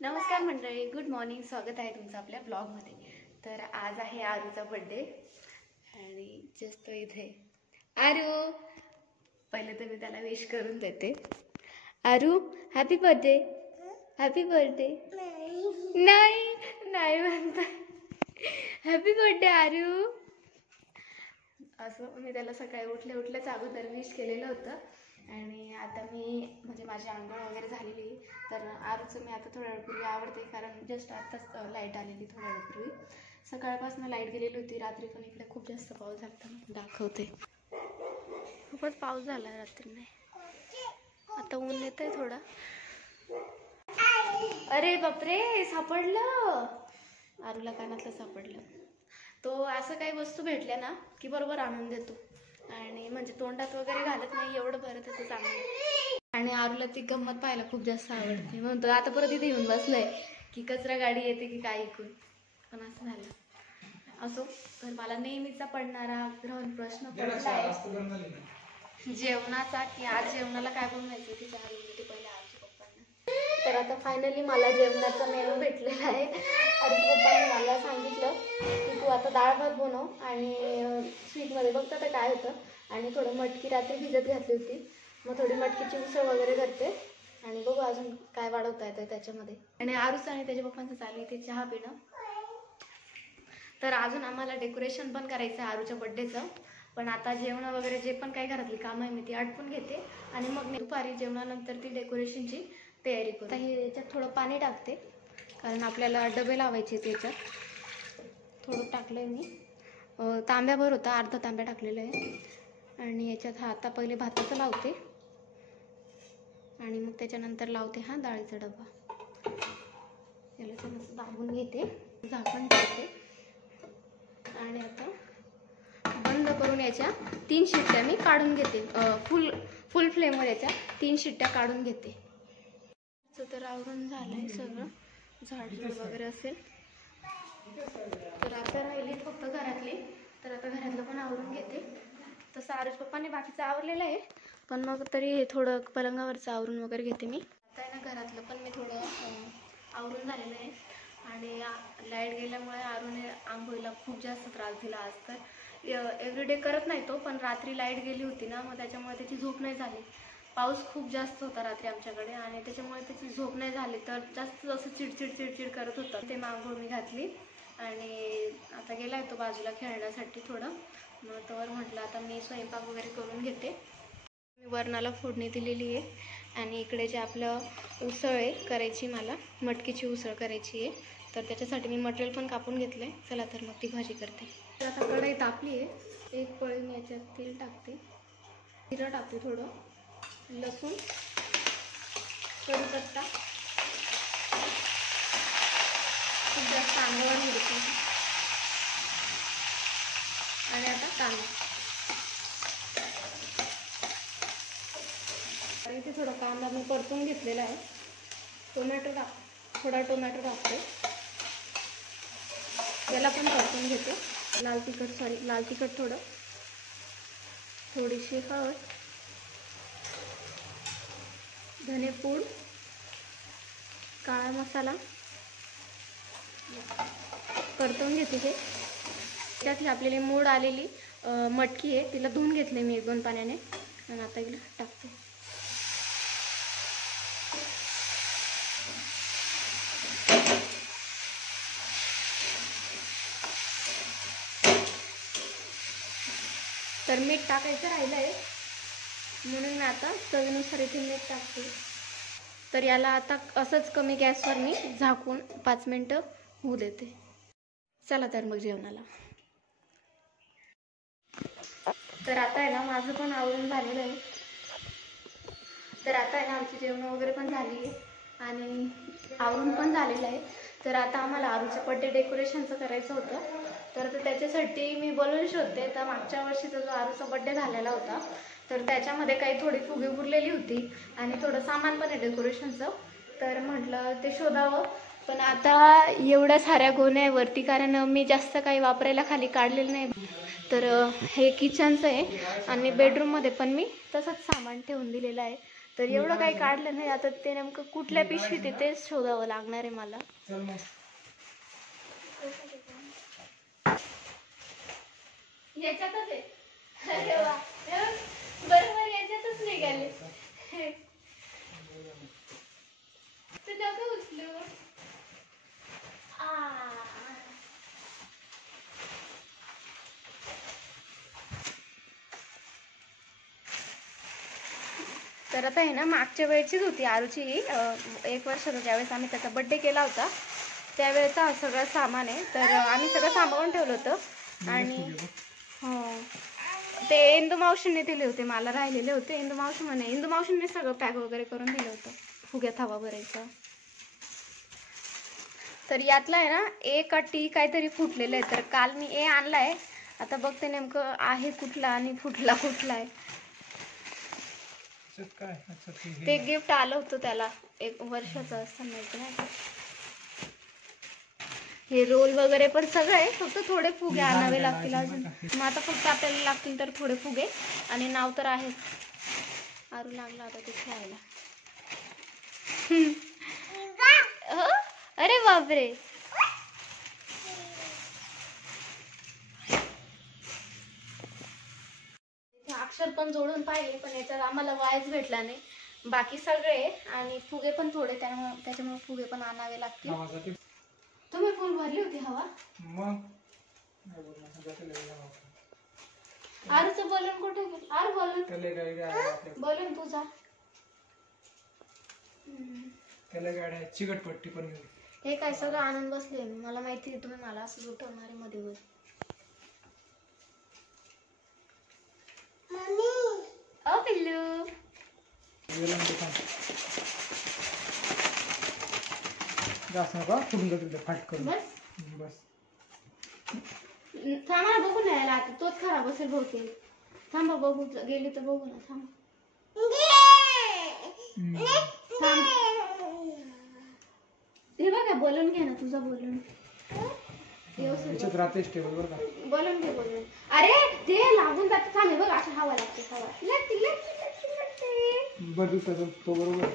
नमस्कार मंडळी, good morning. स्वागत आहे तुमचं आपल्या ब्लॉगमध्ये. तर आज आहे आरूचा बर्थडे आणि जस्ट इथे आरू. पहिले तर मी त्याला विश करून देते. आरू हॅपी बर्थडे. Happy birthday. नाही नाही म्हणता. हॅपी बर्थडे आरू. असं मी त्याला सकाळी उठल्याच अगोदर विश केलेलं होतं. आणि आता मी म्हणजे माझी आंघोळ वगैरे झालेली. तर आरूचं मी आता थोड्या वेळपूर्वी आवडते, कारण जस्ट आत्ताच लाईट आलेली थोड्या वेळपूर्वी. सकाळपासून लाईट गेलेली होती. रात्री पण इकडे खूप जास्त पाऊस झाला. दाखवते, खूपच पाऊस झाला रात्री. नाही आता ऊन येत आहे थोडा. अरे बापरे, सापडलं. आरूला कानातलं सापडलं. तो असं काही वस्तू भेटल्या ना की बरोबर आणून देतो, आणि म्हणजे तोंडात वगैरे घालत नाही. एवढं बरं त्याचं चांगलं. आणि आरूला ती गंमत पाहायला खूप जास्त आवडते. म्हणतो आता परत इथे येऊन बसलंय की कचरा गाडी येते की काय ऐकून. पण असं झालं. असो, तर मला नेहमीचा पडणारा प्रश्न पडला आहे जेवणाचा, की आज जेवणाला काय बनवायचं. ती विचारली होती पहिले आरूच्या पप्पांना. तर आता फायनली मला जेवणाचा मेनू भेटलेला आहे. आरूच्या पप्पांनी मला सांगितलं की तू आता डाळ भात बनव, आणि स्वीटमध्ये बघता आता काय होतं. आणि थोडं मटकी रात्री भिजत घातली होती, मग थोडी मटकीची उसळ वगैरे करते. आणि बघू अजून काय वाढवता येतं त्याच्यामध्ये. आणि आरूचं आणि त्याच्या पप्पांचं चालू आहे ते चहा पिणं. तर अजून आम्हाला डेकोरेशन पण करायचं आहे आरूच्या बड्डेचं. पण आता जेवण वगैरे जे पण काही घरातली कामं आहे मी ती आटपून घेते, आणि मग दुपारी जेवणानंतर ती डेकोरेशनची तयारी करते. आता हे याच्यात थोडं पाणी टाकते, कारण आपल्याला डबे लावायचे. त्याच्यात थोडं टाकलं आहे मी. तांब्याभर होता, अर्धा तांब्या टाकलेला आहे. आणि याच्यात आता पहिले भाताचं लावते, आणि मग त्याच्यानंतर लावते डाळीचा डबा. याला थोडंसं दाबून घेते, झाकण ठेवते, आणि आता बंद करून याच्या 3 शिट्ट्या मी काढून घेते. फुल फ्लेमवर याच्या 3 शिट्ट्या काढून घेते. तर आवरून झालंय सगळं. झाडझूड वगैरे असेल तर आता राहिली फक्त घरातली. तर आता घरातलं पण आवरून घेते. तसं आरूच्या पप्पाने बाकीचं आवरलेलं आहे, पण मग तरी थोडं पलंगावरचं आवरून वगैरे घेते मी. आता आहे ना घरातलं पण मी थोडं आवरून झालेलं आहे. आणि लाईट गेल्यामुळे आरूने आंघोळीला खूप जास्त त्रास दिला आज. तर एव्हरीडे करत नाही तो, पण रात्री लाईट गेली होती ना, मग त्याच्यामुळे त्याची झोप नाही झाली. पाऊस खूप जास्त होता रात्री आमच्याकडे, आणि त्याच्यामुळे त्याची झोप नाही झाली. तर जास्त असं चिडचिड करत होता. ते आंघोळ मी घातली, आणि आता गेला तो बाजूला खेळण्यासाठी थोडं. मग तोवर म्हटलं आता मी स्वयंपाक वगैरे करून घेते. मी वरणाला फोडणी दिलेली आहे, आणि इकडे जे आपलं उसळ आहे करायची, मला मटकीची उसळ करायची आहे. तर त्याच्यासाठी मी मटेरियल पण कापून घेतलं आहे. चला तर मग ती भाजी करते. तर आता कढई तापली आहे. 1 पळी मी याच्यात तेल टाकते, जिरं टाकते, थोडं लसूण, कढीपत्ता, खूप जास्त आंबवण घ्यायची, आणि आता कांदा. इथे थोडा कांदा मी परतून घेतलेला आहे. थोडा टोमॅटो टाकते, याला पण परतून घेते. लाल तिखट थोडं, थोडीशी हळद, धनेपूड, काळा मसाला परतवून घेते. हे त्यातली आपल्याला मोड आलेली मटकी आहे, तिला धुवून घेतले मी 1-2 पाण्याने, आणि आता हिला टाकते. तर मीठ टाकायचं राहिलं आहे, म्हणून मी आता चवीनुसार इथे मीठ टाकते. तर याला आता असंच कमी गॅसवर मी झाकून 5 मिनटं होऊ देते. चला तर मग जेवणाला. तर आता आहे ना माझं पण आवरून झालेलं आहे. तर आता आहे ना आमची जेवणं वगैरे पण झाली आहे, आणि आवरून पण झालेलं आहे. तर आता आम्हाला आरूच्या बड्डे डेकोरेशनचं करायचं होतं. तर त्याच्यासाठी मी बलून शोधते. तर मागच्या वर्षीचा जो आरूचा बड्डे झालेला होता, तर त्याच्यामध्ये काही थोडी फुगे उरलेली होती, आणि थोडं सामान पण आहे डेकोरेशनचं. तर म्हटलं ते शोधावं, पण आता एवढ्या साऱ्या गोण्या आहे वरती, कारण मी जास्त काही वापरायला खाली काढलेलं नाही. तर हे किचनचं आहे, आणि बेडरूममध्ये पण मी तसंच सामान ठेवून दिलेलं आहे. तर एवढं काही काढलं नाही. आता ते नेमकं कुठल्या पिशवीत आहे तेच शोधावं लागणार आहे मला. याच्यातच आहे. अरे वा, बरोबर याच्यातच निघाले. तू नको उचलू. तर आता आहे ना, मागच्या वेळचीच होती आरूची 1 वर्षाचा, ज्यावेळेस आम्ही त्याचा बड्डे केला होता त्यावेळेचा सगळं सामान आहे. तर आम्ही सगळं सांभाळून ठेवलं होतं. आणि हो, ते इंदू मावशीने दिले होते, मला राहिलेले होते. इंदू मावशीने सगळं पॅक वगैरे करून दिलं होतं, फुग्यात हवा भरायचं. तर यातला आहे ना एक टी काहीतरी फुटलेलं आहे. तर काल मी आणलाय, आता बघते नेमकं आहे कुठला आणि फुटला कुठला आहे. ते गिफ्ट आलं होतं त्याला 1 वर्षाचं असताना नाही. हे रोल वगैरे पण सगळं आहे, फक्त थोडे फुगे आणावे लागतील अजून. मग आता फक्त आपल्याला लागतील तर थोडे फुगे, आणि नाव तर आहे. आरू लागला आता ते खेळायला. अरे बापरे, अक्षर पण जोडून पाहिले, पण याच्यात आम्हाला वायच भेटला नाही. बाकी सगळे आणि फुगे पण थोडे, त्याच्यामुळे फुगे पण आणावे लागतील. तुम्ही फुल भरली होती हवा. आरूचं बलून कुठे गेलं? आरू बलून तुझा त्याला गाड्या चिकटपट्टी पण. हे काय सगळं आणून बसले. मला माहिती आहे तुम्ही मला असं उठवणारे मध्ये मध्ये. ओ पिल्लू, जास्त नका फुटून जातील फाट करून. बस थांबा, बघू ना याला, आता तोच खराब असेल बहुतेक. थांबा बघू, गेली तर बघू ना. थांबा हे बघा, बोलून घे ना तुझा. बोलून बोलून घे, बोलून. अरे ते लागून जात. थांबे बघ, अशा हवा लागते, हवा तो बरोबर.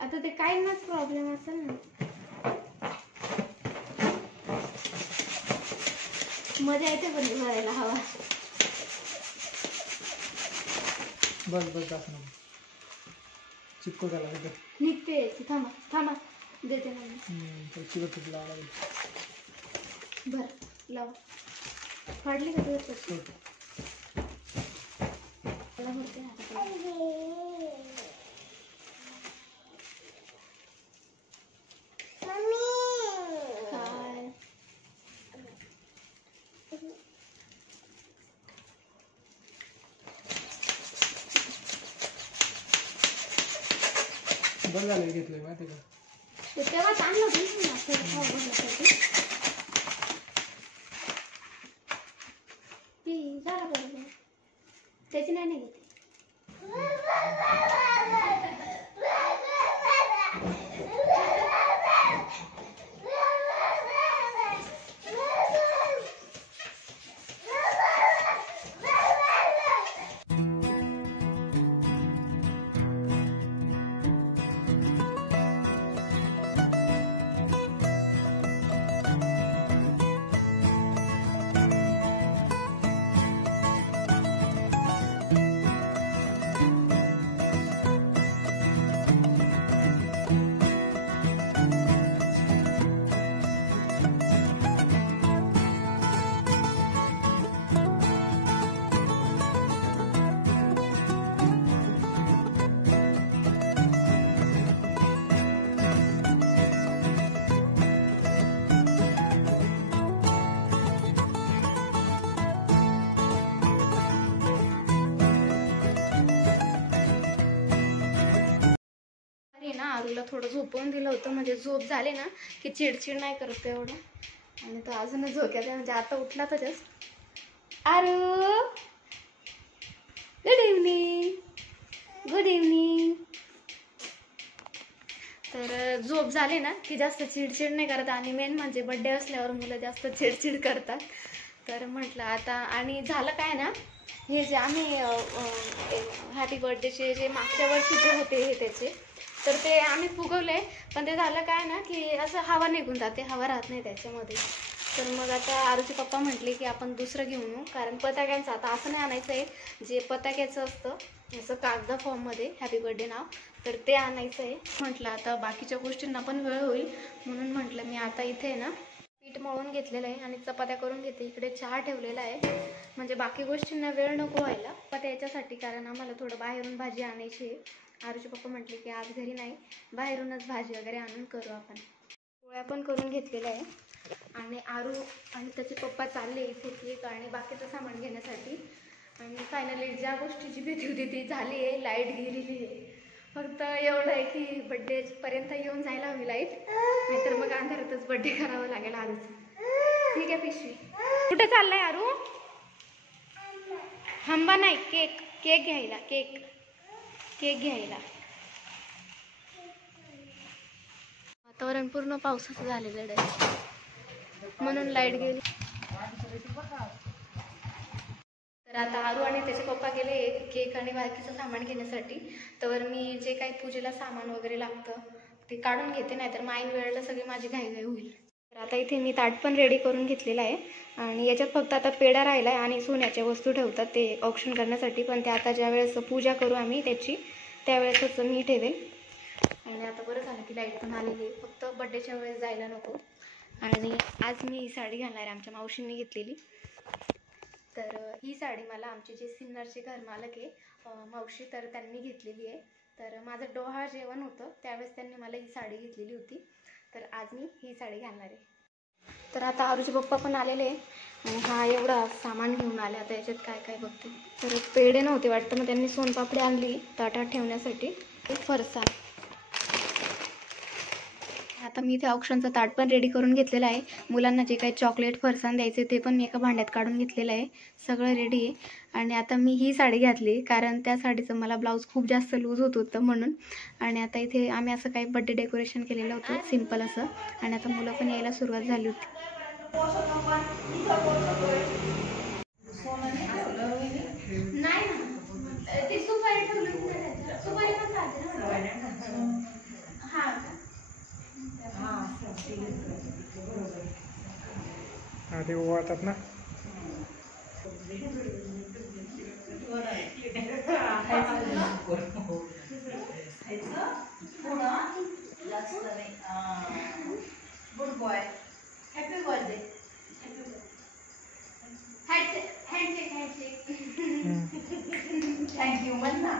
आता ते काय नाच प्रॉब्लेम असेल ना. मजा येते पण भरायला हवा. बस जास्त नको चिपको झाला निघते. थांबा देते ना. चिकट लावा लागेल. बर लावा. फाडली का तुझं? बरं झालं घेतलंय माहिती का. तेव्हा चांगलं होतं झाला बरोबर. त्याची नाही घेते. आरूला थोडं झोपवून दिलं होतं, म्हणजे झोप झाली ना की चिडचिड नाही करत एवढं. आणि तो अजूनच झोक्यात आहे, म्हणजे आता उठला तर जस्ट. आरू गुड इव्हनिंग. Good evening. तर झोप झाली ना की जास्त चिडचिड नाही करत. आणि मेन म्हणजे बड्डे असल्यावर मुलं जास्त चिडचिड करतात. तर म्हटलं आता, आणि झालं काय ना, हे जे आम्ही हॅपी बर्थडेचे जे मागच्या वर्षी जे होते हे त्याचे, तर ते आम्ही फुगवले, पण ते झालं काय ना की असं हवा निघून जाते, हवा राहत नाही त्याच्यामध्ये. तर मग आता आरूचे पप्पा म्हटले की आपण दुसरं घेऊन येऊ, कारण पताक्यांचं आता असं नाही आणायचं आहे जे पताक्याचं असतं असं कागदा फॉर्ममध्ये हॅपी बर्थडे नाव, तर ते आणायचं आहे. म्हटलं आता बाकीच्या गोष्टींना पण वेळ होईल, म्हणून म्हटलं मी आता इथे ना पीठ मळून घेतलेलं आहे आणि चपात्या करून घेते. इकडे चहा ठेवलेला आहे, म्हणजे बाकी गोष्टींना वेळ नको व्हायला. पण याच्यासाठी कारण आम्हाला थोडं बाहेरून भाजी आणायची आहे. आरूचे पप्पा म्हटले की आज घरी नाही, बाहेरूनच भाजी वगैरे आणून करू आपण. पोळ्या पण करून घेतलेल्या आहे आणि आरू आणि त्याचे पप्पा चालले इथे केक आणि बाकीचं सामान घेण्यासाठी. आणि फायनली ज्या गोष्टीची भीती होती ती झाली आहे, लाईट गेलेली आहे. फक्त एवढं आहे की बड्डेपर्यंत येऊन जायला हवी लाईट, नाहीतर मग अंधारातच बड्डे करावं लागेल आरूचं. ठीक आहे पिशवी. कुठे चाललाय आरू? हंबा नाही, केक केक घ्यायला, केक घ्यायला. वातावरण पूर्ण पावसाचं झालेलं आहे, म्हणून लाईट गेली. तर आता आरू आणि त्याचे पप्पा गेले केक आणि बाकीचं सामान घेण्यासाठी. तर मी जे काही पूजेला सामान वगैरे लागतं ते काढून घेते, नाहीतर माईन वेळेला सगळी माझी घाईघाई होईल. तर आता इथे मी ताट पण रेडी करून घेतलेलं आहे आणि याच्यात फक्त आता पेढा राहिला आहे आणि सोन्याच्या वस्तू ठेवतात ते ऑप्शन करण्यासाठी, पण ते आता ज्या वेळेस पूजा करू आम्ही त्याची त्यावेळेसच मी ठेवेल. आणि आता बरं झालं की लाईट पण आलेली आहे, फक्त बड्डेच्या वेळेस जायला नको. आणि आज मी ही साडी घालणार आहे, आमच्या मावशींनी घेतलेली. तर ही साडी मला आमचे जे सिन्नरचे घरमालक आहे मावशी, तर त्यांनी घेतलेली आहे. तर माझं डोहाळ जेवण होतं त्यावेळेस त्यांनी मला ही साडी घेतलेली होती, तर आज मी ही साडी घालणार आहे. तर आता आरूचे पप्पा पण आलेले आहे आणि हा एवढा सामान घेऊन आले. आता याच्यात काय काय बघते. तर पेढे नव्हते वाटतं, मग त्यांनी सोनपापडी आणली ताटात ठेवण्यासाठी. फरसाण. आता मी इथे ऑप्शनचं ताट पण रेडी करून घेतलेलं आहे. मुलांना जे काही चॉकलेट फरसाण द्यायचे ते पण मी एका भांड्यात काढून घेतलेलं आहे, सगळं रेडी आहे. आणि आता मी ही साडी घातली कारण त्या साडीचं मला ब्लाऊज खूप जास्त लूज होत होतं म्हणून. आणि आता इथे आम्ही असं काही बड्डे डेकोरेशन केलेलं होतं सिम्पल असं, आणि आता मुलं पण यायला सुरुवात झाली होती. नाही ना, ते सुपारी ठेवली होती, सुपारी पण चालते ना. हां हा ते ओवाळतात ना. Good boy, happy birthday. Handshake handshake. Thank you म्हण ना.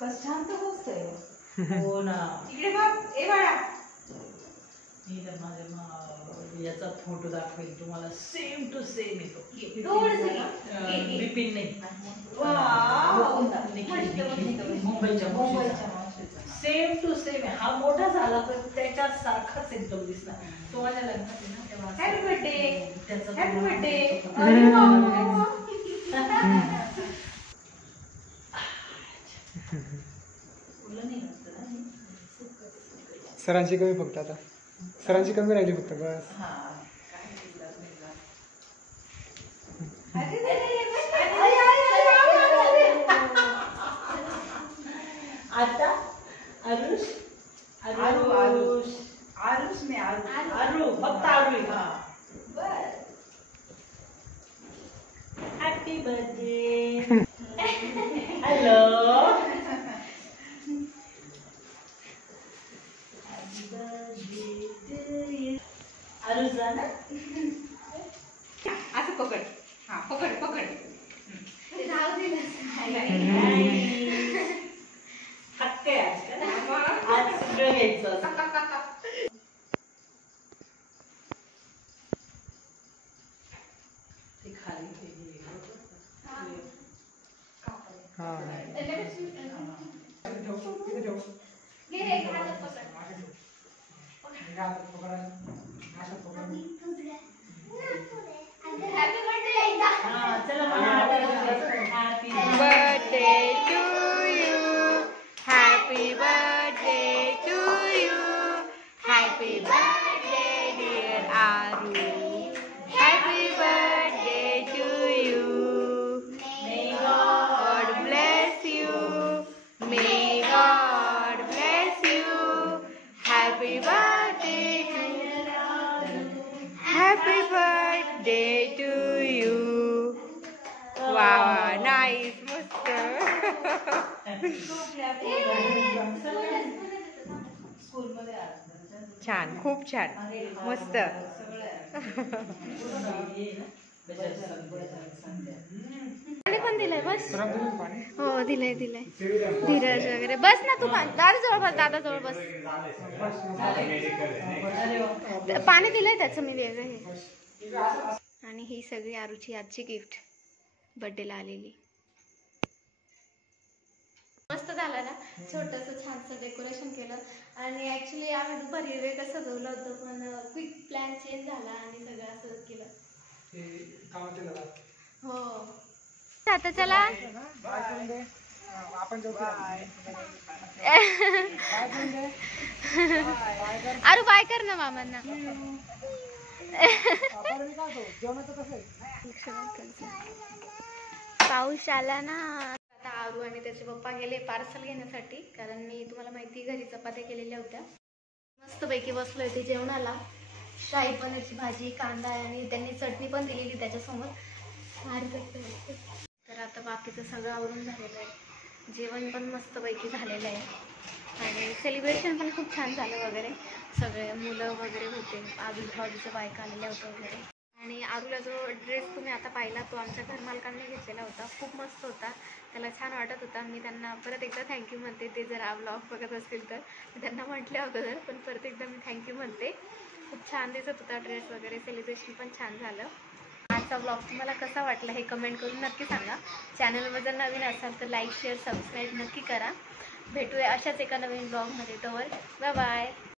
कसं शांत बसतोय. हो ना. इकडे बघ, ए बाळा. मी तर माझ्या याचा फोटो दाखवेल तुम्हाला, सेम टू सेम येतो. बिपिन नाही, मुंबईच्या सेम टू सेम. हा मोठा झाला पण त्याच्या सारखाच एकदम दिसला. तो माझ्या लग्नात आहे ना तेव्हा. हॅपी बर्थडे, त्याचा हॅपी बर्थडे. सरांची कमी फक्त, आता सरांची कमी राहिली फक्त बस. आता आरुष आरुष आरुष में आरू फक्त Aaru. Happy birthday. Hello. Aarush जा ना, असं पकड. हा पकड पकड. राहू दे. हक्क आहे आज सगळं घ्यायचं. ते खाली स्कूलमध्ये छान, खूप छान, मस्त. पाणी पण दिलंय बस. सरांचं पण पाणी हो दिलंय धीरज वगैरे. बस ना तू, दादा जवळ बस, दादा जवळ बस. पाणी दिलंय त्याचं मी वेगळं हे. आणि ही सगळी आरूची आजची गिफ्ट बर्थडेला आलेली. मस्त झालं ना, छोटंसं छानसं डेकोरेशन केलं. आणि ऍक्च्युली आम्ही दुपारी वेगळं सजवलं होतं, पण क्विक प्लॅन चेंज झाला आणि सगळं असं केलं. ते कामाचे झाला. हो आता चला. आपण अरे बाय कर ना मामांना. पाऊस आला ना. आता आरू आणि त्याचे पप्पा गेले पार्सल घेण्यासाठी, कारण मी तुम्हाला माहिती घरी चपात्या केलेल्या होत्या. मस्तपैकी बसलो होते जेवणाला. शाही पनीरची भाजी, कांदा आणि त्यांनी चटणी पण दिलेली त्याच्यासोबत. तर आता बाकीचं सगळं आवरून झालेलं आहे. जेवण पण मस्तपैकी झालेलं आहे आणि सेलिब्रेशन पण खूप छान झालं वगैरे. सगळे मुलं वगैरे होते, आजूबाजूच्या बायका आलेल्या होत्या वगैरे. आणि आरूला जो ड्रेस तुम्ही आता पाहिला तो आमच्या घरमालकांनी घेतलेला होता. खूप मस्त होता, त्याला छान वाटत होता. मी त्यांना परत एकदा थँक्यू म्हणते. ते जर ब्लॉग बघत असतील तर मी त्यांना म्हटले अगोदर, पण परत एकदा मी थँक्यू म्हणते. खूप छान दिसत होता ड्रेस वगैरे. सेलिब्रेशन पण छान झालं. आजचा ब्लॉग तुम्हाला कसा वाटला हे कमेंट करून नक्की सांगा. चॅनलवर जर नवीन असाल तर लाईक, शेअर, सबस्क्राईब नक्की करा. भेटूया अशाच एका नवीन ब्लॉगमध्ये. तोवर बाय बाय.